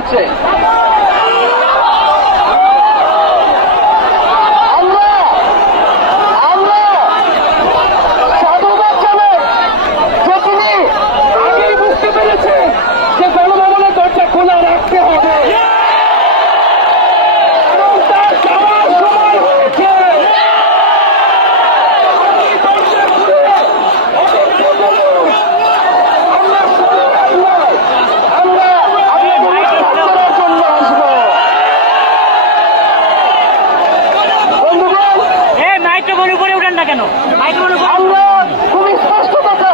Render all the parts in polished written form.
আছে। খুবই স্পষ্ট কথা,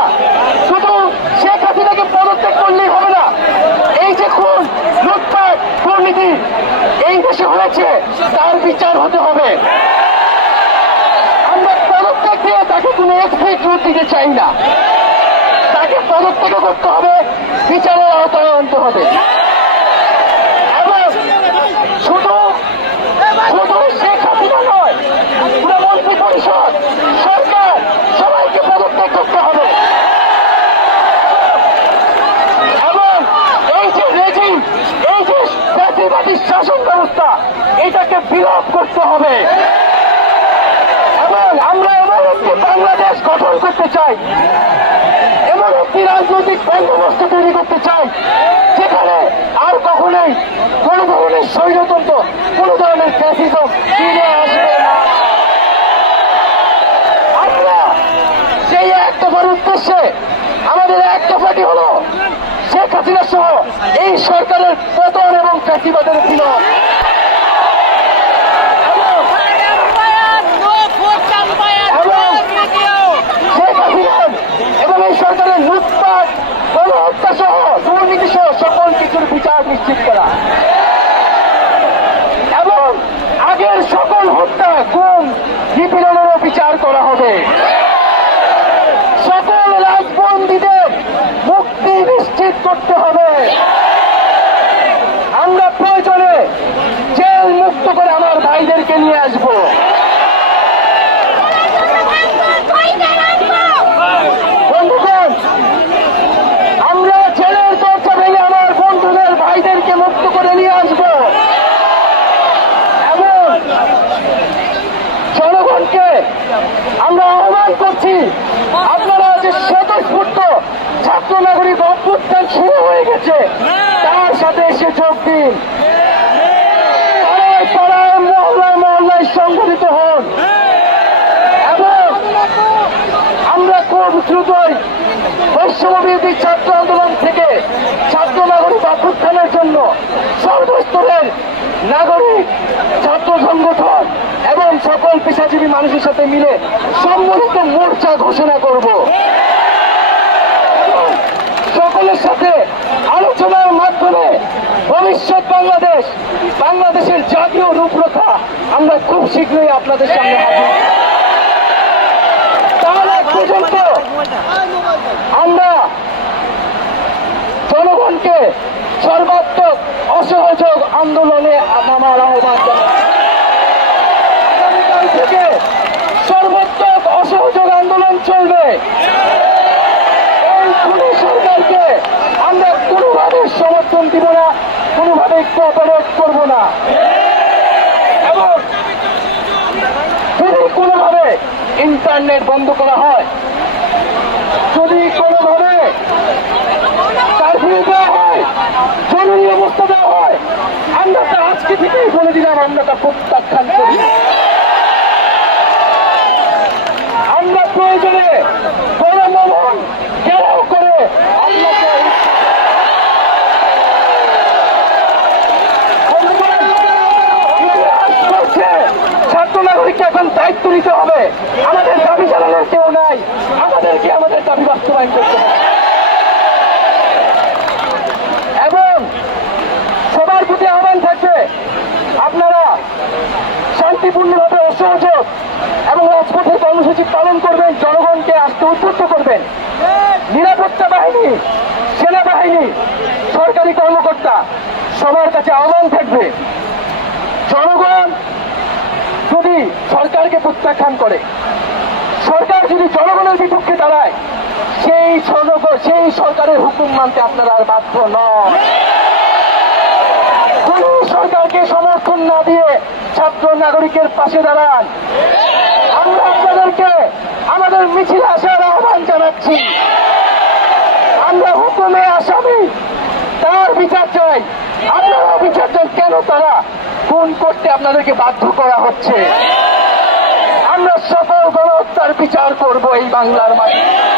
শুধু শেখ হাসিনাকে পদত্যাগ করলেই হবে না। এই যে খুন, লুটপাট, দুর্নীতি এই দেশে হয়েছে, তার বিচার হতে হবে। আমরা পদত্যাগ দিয়ে তাকে কোনো এক্সকিউজ দিতে চাই না, তাকে পদত্যাগ করতে হবে, বিচারের আওতায় আনতে হবে। এবং শুধু শেখ হাসিনা নয়, পুরো মন্ত্রী পরিষদ, সরকার সবাইকে পদত্যাগ করতে হবে। এবং এই যে রেজিম, এই যে জাতীয়বাদী শাসন ব্যবস্থা, এটাকে বিলোপ করতে হবে। এবং আমরা এমন একটি বাংলাদেশ গঠন করতে চাই, এমন একটি রাজনৈতিক বন্দোবস্ত তৈরি করতে চাই যেখানে আর কখনোই কোন ধরনের স্বৈরতন্ত্র, কোন ধরনের ফ্যাসিজম ফিরে আসবে না। আমরা সেই এক দফার উদ্দেশ্যে আমাদের এক দফাটি হল শেখ হাসিনা সহ এই সরকারের পতন এবং ফ্যাসিবাদের বিলোপ। এবং এই সরকারের লুটপাট, গণহত্যা সহ দুর্নীতি সহ সকল কিছুর বিচার নিশ্চিত করা এবং আগের সকল হত্যা, গুম, নিপীড়নেরও বিচার করা হবে। সকল রাজবন্দীদের মুক্তি নিশ্চিত করতে হবে। আমরা প্রয়োজনে জেল মুক্ত করে আমার ভাইদেরকে নিয়ে আসবো। বন্ধুগণ, আমরা জেলের দরজা ভেঙে আমার বন্ধুদের ভাইদেরকে মুক্ত করে নিয়ে আসবো এবং জনগণকে আমরা আহ্বান করছি, আপনারা যে স্বতঃস্ফূর্ত ছাত্র নাগরিক অভ্যুত্থান শুরু হয়ে গেছে, তার সাথে এসে যোগ দিন। পাড়ায় পাড়ায়, মহল্লায় মহল্লায় সংগঠিত হন এবং আমরা খুব দ্রুতই বৈষম্যবিরোধী ছাত্র আন্দোলন থেকে ছাত্র নাগরিক অভ্যুত্থানের জন্য সর্বস্তরের নাগরিক, ছাত্র সংগঠন এবং সকল পেশাজীবী মানুষের সাথে মিলে সম্মিলিত মোর্চা ঘোষণা করব। সকলের সাথে আলোচনার মাধ্যমে ভবিষ্যৎ বাংলাদেশের জাতীয় রূপরেখা আমরা খুব শীঘ্রই আপনাদের সামনে হাজির। তার আগ পর্যন্ত আমরা জনগণকে সর্বাত্মক অসহযোগ আন্দোলনে নামার আহ্বান জানাই। আগামীকাল থেকে সর্বাত্মক অসহযোগ আন্দোলন চলবে। এই খুনি সরকারকে আমরা কোনোভাবে সমর্থন দিব না, কোনোভাবে কোঅপারেট করব না এবং যদি কোনোভাবে ইন্টারনেট বন্ধ করা হয়, যদি কোনোভাবে কারফিউ দেওয়া হয়, জরুরি অবস্থা দেওয়া হয়, আমরা তা আজকে থেকেই বলে দিলাম, আমরা তা প্রত্যাখ্যান করি। আমরা প্রয়োজনে গণভবন ঘেরাও করে আপনাকে ছাত্র নাগরিককে এখন দায়িত্ব নিতে হবে। আমাদের দাবি জানানোর কেউ নাই, আমাদেরকে আমাদের দাবি বাস্তবায়ন করতে হবে এবং সবার প্রতি আহ্বান থাকবে, আপনারা শান্তিপূর্ণভাবে অসহযোগ এবং রাজপথের কর্মসূচি পালন করবেন, জনগণকে আসতে উদ্বুদ্ধ করবেন। নিরাপত্তা বাহিনী, সেনাবাহিনী, সরকারি কর্মকর্তা সবার কাছে আহ্বান থাকবে, জনগণ যদি সরকারকে প্রত্যাখ্যান করে, সরকার যদি জনগণের বিপক্ষে দাঁড়ায়, সেই সরকারের হুকুম মানতে আপনারা আর বাধ্য নন। খুনি সরকারকে সমর্থন না দিয়ে ছাত্র নাগরিকের পাশে দাঁড়ান। আমরা আপনাদেরকে আমাদের মিছিলে আসার আহ্বান জানাচ্ছি। আমরা হুকুমে আসামি, তার বিচার চাই। আপনারা বিচার চান কেন তারা খুন করতে আপনাদেরকে বাধ্য করা হচ্ছে? আমরা সকল গণহত্যার বিচার করব এই বাংলার মাটিতে।